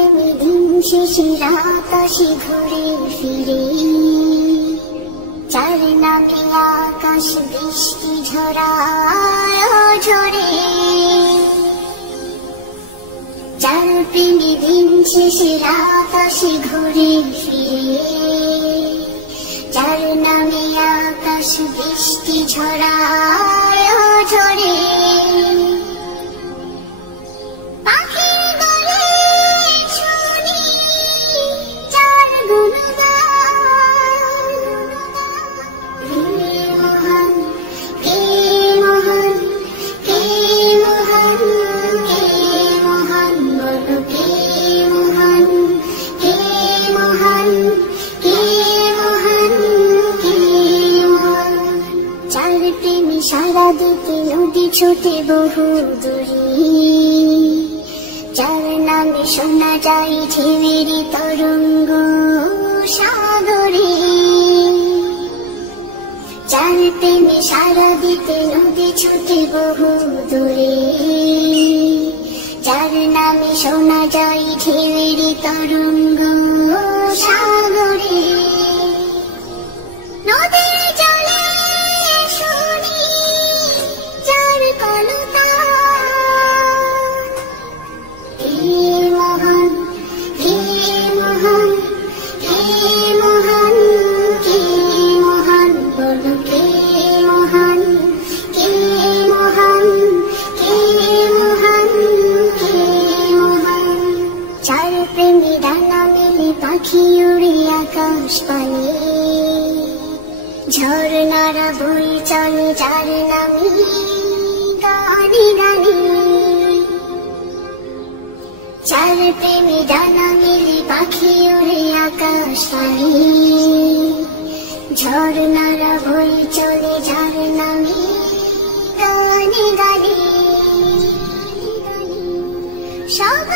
প্রেমে দিন শেষে রাত আসে ঘুরে ফিরে, যার নামে আকাশ বৃষ্টি ঝরায় ঝরে। যার প্রেমে দিন শেষে রাত আসে ঘুরে ফিরে, যার নামে আকাশ বৃষ্টি ঝরায় ঝরে। পাখির গলে শুনি যার গুণগান, কে মহান, কে মহান, কে মহান, কে মহান, বলো কে মহান, কে মহান, কে মহান, কে মহান। যার প্রেমে সারা দিতে নদী ছোটে বহু দূরে, যার নামে শোনা যায় ঢেউয়ের তরঙ্গ সাগরে। যার প্রেমে সারা দিতে নদী ছোটে বহু দূরে, যার নামে শোনা যায় ঢেউয়ের তরঙ্গ সাগরে। নদীর জলে শুনি যার কলতান, কে মহান, কে মহান, কে মহান, কে মহান, বলো কে মহান, কে মহান, কে মহান, কে মহান। যার প্রেমে ডানা মেলে পাখি উড়ে আকাশ পানে, ঝর্ণারা বয়ে চলে যার নামে গানে গানে। যার প্রেমে ডানা মেলে পাখি উড়ে আকাশ পানে, ঝর্ণারা বয়ে চলে যার নামে গানে গানে। সব